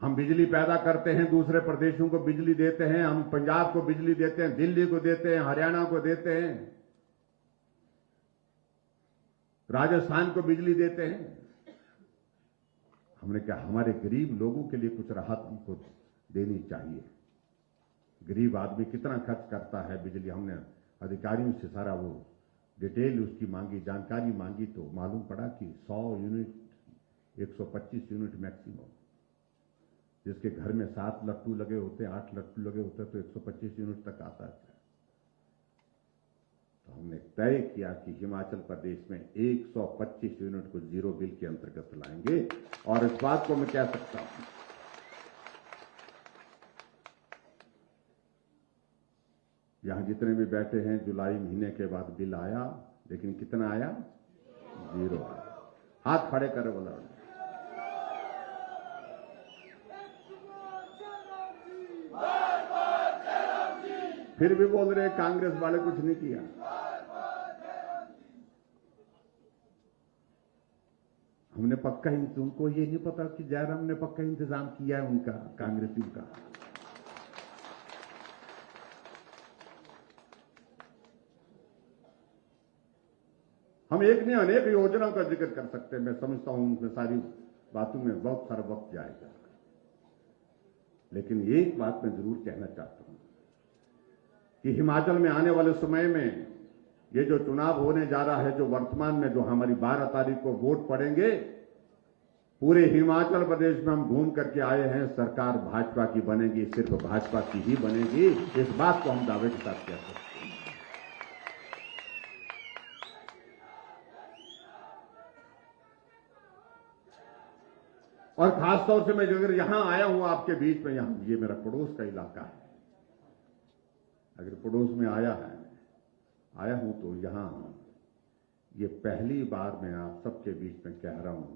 हम बिजली पैदा करते हैं, दूसरे प्रदेशों को बिजली देते हैं। हम पंजाब को बिजली देते हैं, दिल्ली को देते हैं, हरियाणा को देते हैं, राजस्थान को बिजली देते हैं। हमने कहा हमारे गरीब लोगों के लिए कुछ राहत हमको देनी चाहिए। गरीब आदमी कितना खर्च करता है बिजली, हमने अधिकारियों से सारा वो डिटेल उसकी मांगी, जानकारी मांगी, तो मालूम पड़ा कि 100 यूनिट 125 यूनिट मैक्सिमम, जिसके घर में 7 लट्टू लगे होते हैं, 8 लट्टू लगे होते हैं, तो 125 यूनिट तक आता है। तो हमने तय किया कि हिमाचल प्रदेश में 125 यूनिट को जीरो बिल के अंतर्गत लाएंगे। और इस बात को मैं कह सकता हूं, यहां जितने भी बैठे हैं, जुलाई महीने के बाद बिल आया, लेकिन कितना आया? 0 आया। हाथ खड़े करे बोला। फिर भी बोल रहे कांग्रेस वाले कुछ नहीं किया। हमने पक्का उनको ये नहीं पता कि जयराम ने पक्का इंतजाम किया है उनका, कांग्रेसियों का। हम एक नहीं अनेक योजनाओं का जिक्र कर सकते हैं। मैं समझता हूं उनमें सारी बातों में बहुत सारा वक्त जाएगा, लेकिन एक बात मैं जरूर कहना चाहता हूं कि हिमाचल में आने वाले समय में ये जो चुनाव होने जा रहा है, जो वर्तमान में जो हमारी 12 तारीख को वोट पड़ेंगे, पूरे हिमाचल प्रदेश में हम घूम करके आए हैं, सरकार भाजपा की बनेगी, सिर्फ भाजपा की ही बनेगी। इस बात को हम दावे के साथ कह सकते हैं। और खासतौर से मैं अगर यहां आया हूं आपके बीच में, यहां ये मेरा पड़ोस का इलाका है, अगर पड़ोस में आया हूं तो यहां ये पहली बार मैं आप सबके बीच में कह रहा हूं,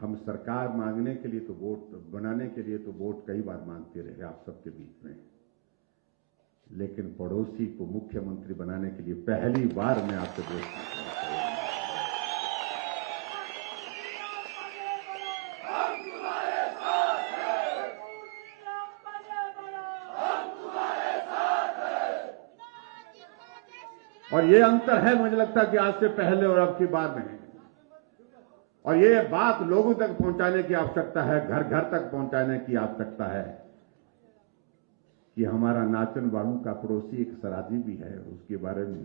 हम सरकार मांगने के लिए तो वोट बनाने के लिए तो वोट कई बार मांगते रहे आप सबके बीच में, लेकिन पड़ोसी को मुख्यमंत्री बनाने के लिए पहली बार मैं आपसे वोट मांगता हूं। और ये अंतर है मुझे लगता है कि आज से पहले और अब की बार में, और ये बात लोगों तक पहुंचाने की आवश्यकता है, घर घर तक पहुंचाने की आवश्यकता है कि हमारा नाचन वालों का पड़ोसी एक सराजी भी है, उसके बारे में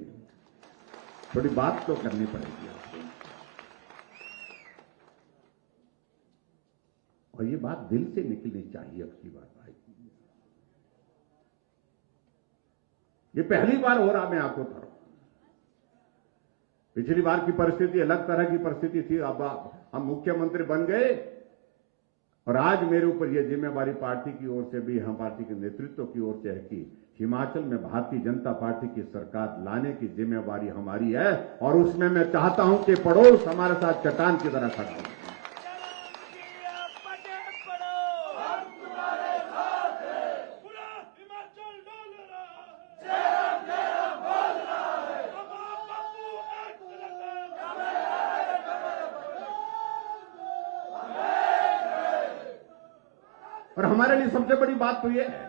थोड़ी बात तो करनी पड़ेगी आपको। और ये बात दिल से निकलनी चाहिए अब की बार भाई। ये पहली बार हो रहा, मैं आपको बता रहा हूं। पिछली बार की परिस्थिति अलग तरह की परिस्थिति थी, अब हम मुख्यमंत्री बन गए और आज मेरे ऊपर यह जिम्मेवारी पार्टी की ओर से भी, हम पार्टी के नेतृत्व की ओर से है कि हिमाचल में भारतीय जनता पार्टी की सरकार लाने की जिम्मेवारी हमारी है, और उसमें मैं चाहता हूं कि पड़ोस हमारे साथ चट्टान की तरह खड़ा हो। और हमारे लिए सबसे बड़ी बात तो यह है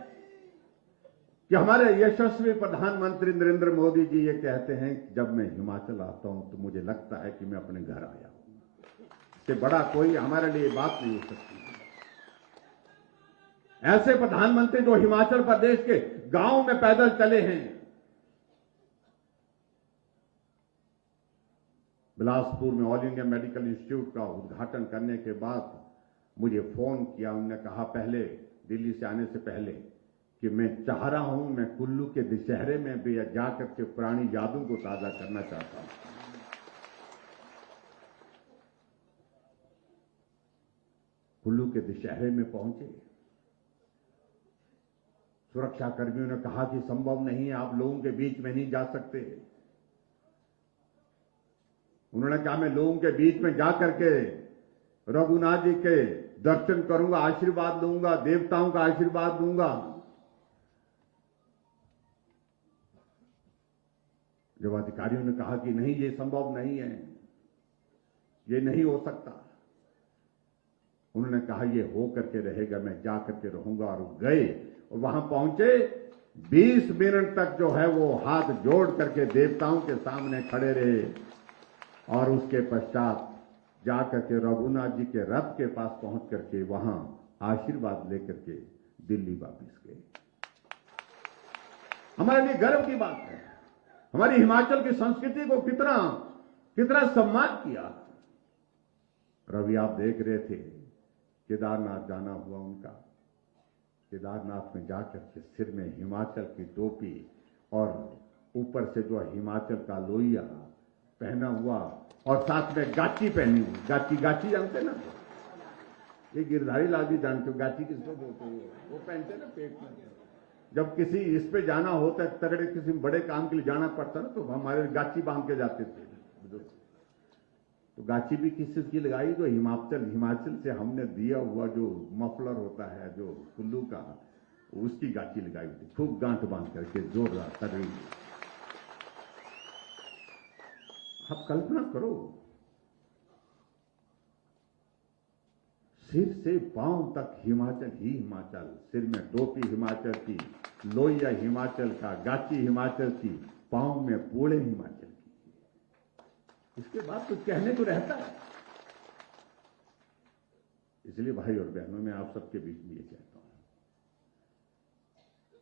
कि हमारे यशस्वी प्रधानमंत्री नरेंद्र मोदी जी ये कहते हैं कि जब मैं हिमाचल आता हूं तो मुझे लगता है कि मैं अपने घर आया हूं। इससे बड़ा कोई हमारे लिए बात नहीं हो सकती। ऐसे प्रधानमंत्री जो हिमाचल प्रदेश के गांव में पैदल चले हैं, बिलासपुर में ऑल इंडिया मेडिकल इंस्टीट्यूट का उद्घाटन करने के बाद मुझे फोन किया, उन्होंने कहा पहले दिल्ली से आने से पहले कि मैं चाह रहा हूं, मैं कुल्लू के दशहरे में भी जाकर के पुरानी यादों को ताजा करना चाहता हूं। कुल्लू के दशहरे में पहुंचे, सुरक्षा कर्मियों ने कहा कि संभव नहीं है, आप लोगों के बीच में नहीं जा सकते। उन्होंने कहा मैं लोगों के बीच में जाकर के रघुनाथ जी के दर्शन करूंगा, आशीर्वाद लूंगा, देवताओं का आशीर्वाद लूंगा। जब अधिकारियों ने कहा कि नहीं, ये संभव नहीं है, ये नहीं हो सकता, उन्होंने कहा ये हो करके रहेगा, मैं जा करके रहूंगा। और गए और वहां पहुंचे, 20 मिनट तक जो है वो हाथ जोड़ करके देवताओं के सामने खड़े रहे, और उसके पश्चात जाकर के रघुनाथ जी के रथ के पास पहुंच करके वहां आशीर्वाद लेकर के दिल्ली वापस गए। हमारे लिए गर्व की बात है, हमारी हिमाचल की संस्कृति को कितना कितना सम्मान किया। रवि आप देख रहे थे, केदारनाथ जाना हुआ उनका, केदारनाथ में जाकर के सिर में हिमाचल की टोपी और ऊपर से जो हिमाचल का लोहिया पहना हुआ, और साथ में गाची पहनी हुई। गाची जानते ना, ये गिरधारी लाल जी जानते हो गाची किसको बोलते हैं, वो पहनते ना पेट में। जब किसी इस पे जाना होता है, तगड़े किसी बड़े काम के लिए जाना पड़ता ना, तो हमारे गाची बांध के जाते थे। तो गाची भी किस चीज की लगाई? जो हिमाचल से हमने दिया हुआ जो मफलर होता है, जो कुल्लू का, उसकी गाची लगाई थी, खूब गांठ बांध करके जोरदार तगड़ी। आप कल्पना करो, सिर से पांव तक हिमाचल ही हिमाचल, सिर में टोपी हिमाचल की, लोहिया हिमाचल का, गाची हिमाचल की, पांव में पूड़े हिमाचल की। इसके बाद कुछ कहने को रहता है? इसलिए भाई और बहनों, मैं आप सबके बीच में ये कहता हूं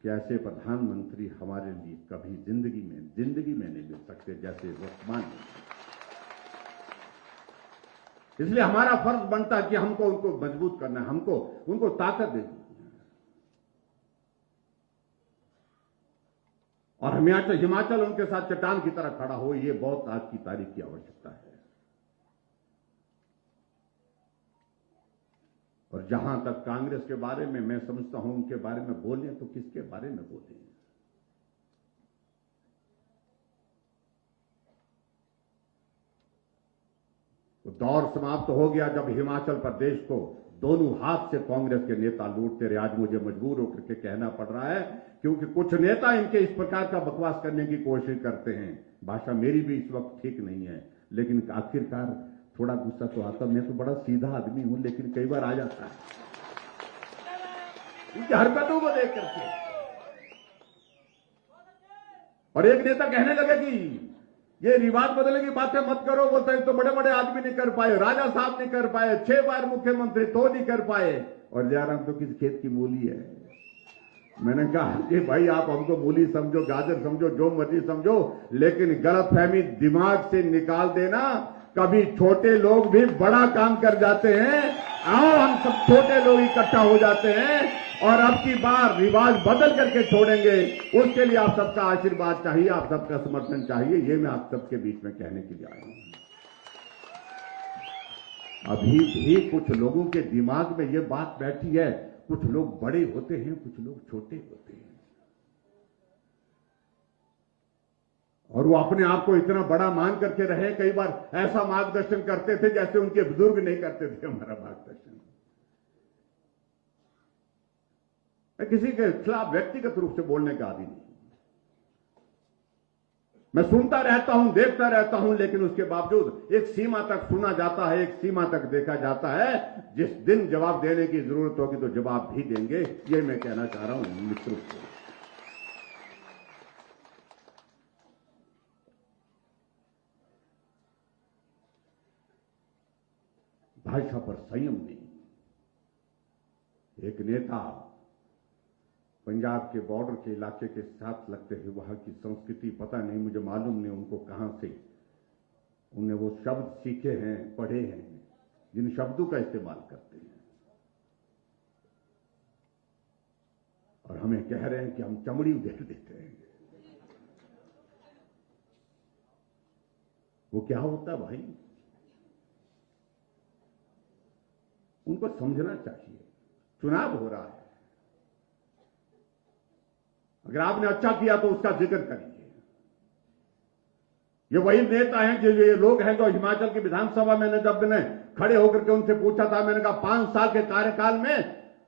कि ऐसे प्रधानमंत्री हमारे लिए कभी जिंदगी में नहीं मिल सकते जैसे वर्तमान में। इसलिए हमारा फर्ज बनता है कि हमको उनको मजबूत करना है, हमको उनको ताकत देनी है। और हिमाचल उनके साथ चट्टान की तरह खड़ा हो, ये बहुत आज की तारीख की आवश्यकता है। और जहां तक कांग्रेस के बारे में मैं समझता हूं, उनके बारे में बोलें तो किसके बारे में बोलें? तो दौर समाप्त हो गया जब हिमाचल प्रदेश को दोनों हाथ से कांग्रेस के नेता लूटते रहे। आज मुझे मजबूर होकर के कहना पड़ रहा है, क्योंकि कुछ नेता इनके इस प्रकार का बकवास करने की कोशिश करते हैं। भाषा मेरी भी इस वक्त ठीक नहीं है, लेकिन आखिरकार थोड़ा गुस्सा तो आता। मैं तो बड़ा सीधा आदमी हूं, लेकिन कई बार आ जाता है इनकी हरकतों को देख करके। और एक नेता कहने लगे कि ये रिवाज बदलने की बातें मत करो, बोलते हैं तो बड़े बड़े आदमी नहीं कर पाए, राजा साहब नहीं कर पाए, 6 बार मुख्यमंत्री तो नहीं कर पाए, और जयराम तो किस खेत की मूली है। मैंने कहा कि भाई आप हमको मूली समझो, गाजर समझो, जो मर्जी समझो, लेकिन गलतफहमी दिमाग से निकाल देना। कभी छोटे लोग भी बड़ा काम कर जाते हैं। आओ हम सब छोटे लोग इकट्ठा हो जाते हैं और अब की बार रिवाज बदल करके छोड़ेंगे। उसके लिए आप सबका आशीर्वाद चाहिए, आप सबका समर्थन चाहिए। ये मैं आप सबके बीच में कहने के लिए आया हूं। अभी भी कुछ लोगों के दिमाग में ये बात बैठी है, कुछ लोग बड़े होते हैं, कुछ लोग छोटे होते हैं, और वो अपने आप को इतना बड़ा मान करके रहे। कई बार ऐसा मार्गदर्शन करते थे जैसे उनके बुजुर्ग नहीं करते थे हमारा मार्गदर्शन। मैं किसी के खिलाफ व्यक्तिगत रूप से बोलने का आदी नहीं। मैं सुनता रहता हूं, देखता रहता हूं, लेकिन उसके बावजूद एक सीमा तक सुना जाता है, एक सीमा तक देखा जाता है। जिस दिन जवाब देने की जरूरत होगी तो जवाब भी देंगे। ये मैं कहना चाह रहा हूं मित्रों को। भाषा पर संयम नहीं। एक नेता पंजाब के बॉर्डर के इलाके के साथ लगते हुए, वहां की संस्कृति पता नहीं, मुझे मालूम नहीं उनको कहां से उन्हें वो शब्द सीखे हैं, पढ़े हैं, जिन शब्दों का इस्तेमाल करते हैं, और हमें कह रहे हैं कि हम चमड़ी उधेड़ देते हैं। वो क्या होता है भाई? उनको समझना चाहिए। चुनाव हो रहा है, अगर आपने अच्छा किया तो उसका जिक्र करिए। ये वही नेता हैं, जो ये लोग हैं जो हिमाचल की विधानसभा में, जब मैंने खड़े होकर के उनसे पूछा था, मैंने कहा 5 साल के कार्यकाल में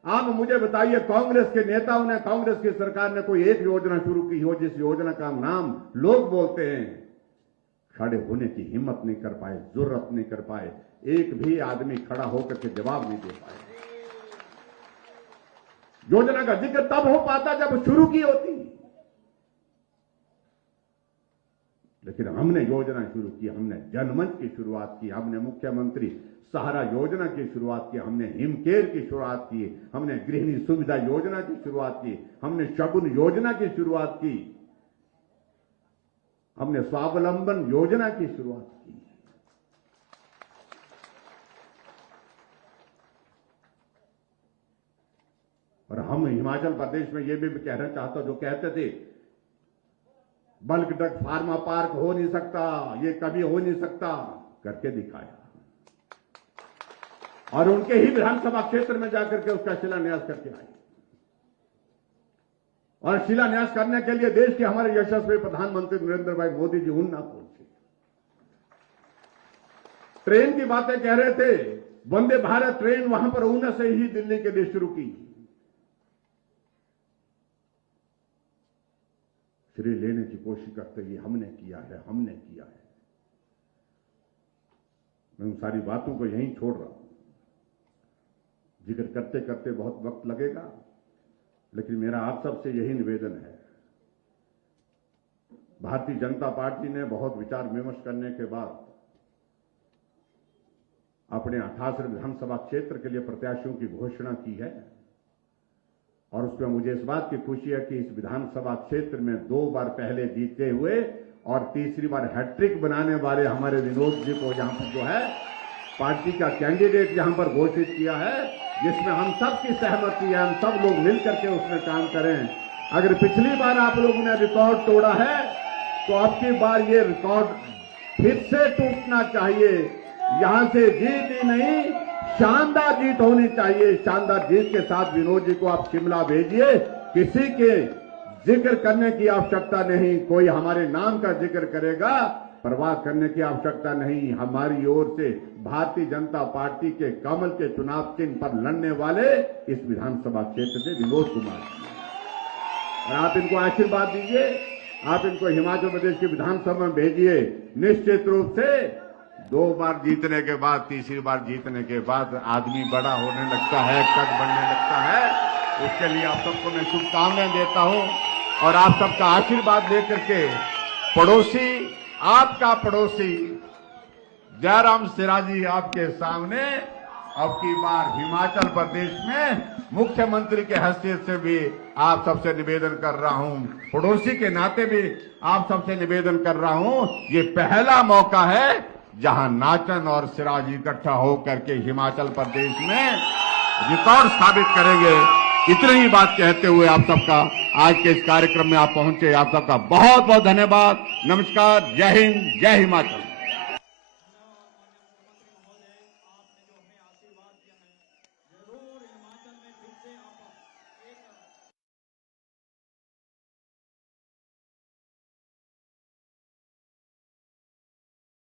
आप मुझे बताइए कांग्रेस के नेताओं ने, कांग्रेस की सरकार ने कोई एक योजना शुरू की हो जिस योजना का नाम लोग बोलते हैं। खड़े होने की हिम्मत नहीं कर पाए, जुर्रत नहीं कर पाए, एक भी आदमी खड़ा होकर के जवाब नहीं दे पाए। योजना का जिक्र तब हो पाता जब शुरू की होती, लेकिन हमने योजना शुरू की, हमने जनमंच की शुरुआत की, हमने मुख्यमंत्री सहारा योजना की शुरुआत की, हमने हिमकेयर की शुरुआत की, हमने गृहिणी सुविधा योजना की शुरुआत की, हमने शगुन योजना की शुरुआत की, हमने स्वावलंबन योजना की शुरुआत की। और हम हिमाचल प्रदेश में ये भी कहना चाहता, जो कहते थे बल्क ड्रग फार्मा पार्क हो नहीं सकता, ये कभी हो नहीं सकता, करके दिखाया, और उनके ही विधानसभा क्षेत्र में जाकर के उसका शिलान्यास करके आए। और शिलान्यास करने के लिए देश के हमारे यशस्वी प्रधानमंत्री नरेंद्र भाई मोदी जी उन्ना पहुंचे। ट्रेन की बातें कह रहे थे, वंदे भारत ट्रेन वहां पर ऊना से ही दिल्ली के लिए शुरू की। श्रेय लेने की कोशिश करते ये हमने किया है, हमने किया है। मैं उन सारी बातों को यहीं छोड़ रहा हूं। जिक्र करते करते बहुत वक्त लगेगा, लेकिन मेरा आप सबसे यही निवेदन है। भारतीय जनता पार्टी ने बहुत विचार विमर्श करने के बाद अपने 88 विधानसभा क्षेत्र के लिए प्रत्याशियों की घोषणा की है, और उसमें मुझे इस बात की खुशी है कि इस विधानसभा क्षेत्र में 2 बार पहले जीते हुए और तीसरी बार हैट्रिक बनाने वाले हमारे विनोद जी को यहां पर जो है पार्टी का कैंडिडेट यहां पर घोषित किया है, जिसमें हम सबकी सहमति है। हम सब लोग मिलकर के उसमें काम करें। अगर पिछली बार आप लोगों ने रिकॉर्ड तोड़ा है, तो अब की बार ये रिकॉर्ड फिर से टूटना चाहिए। यहां से जीत ही नहीं, शानदार जीत होनी चाहिए। शानदार जीत के साथ विनोद जी को आप शिमला भेजिए। किसी के जिक्र करने की आवश्यकता नहीं, कोई हमारे नाम का जिक्र करेगा, परवाह करने की आवश्यकता नहीं। हमारी ओर से भारतीय जनता पार्टी के कमल के चुनाव चिन्ह पर लड़ने वाले इस विधानसभा क्षेत्र से विनोद कुमार, और आप इनको आशीर्वाद दीजिए। आप इनको हिमाचल प्रदेश की विधानसभा में भेजिए। निश्चित रूप से 2 बार जीतने के बाद, तीसरी बार जीतने के बाद आदमी बड़ा होने लगता है, कद बढ़ने लगता है। उसके लिए आप सबको मैं शुभकामनाएं देता हूं, और आप सबका आशीर्वाद लेकर के पड़ोसी, आपका पड़ोसी जयराम सिराजी आपके सामने अब की बार हिमाचल प्रदेश में मुख्यमंत्री के हैसियत से भी आप सबसे निवेदन कर रहा हूं, पड़ोसी के नाते भी आप सबसे निवेदन कर रहा हूं। ये पहला मौका है जहां नाचन और सिराजी इकट्ठा होकर के हिमाचल प्रदेश में रिकॉर्ड स्थापित करेंगे। इतनी ही बात कहते हुए आप सबका आज के इस कार्यक्रम में आप पहुंचे, आप सबका बहुत बहुत धन्यवाद। नमस्कार, जय हिंद, जय हिमाचल।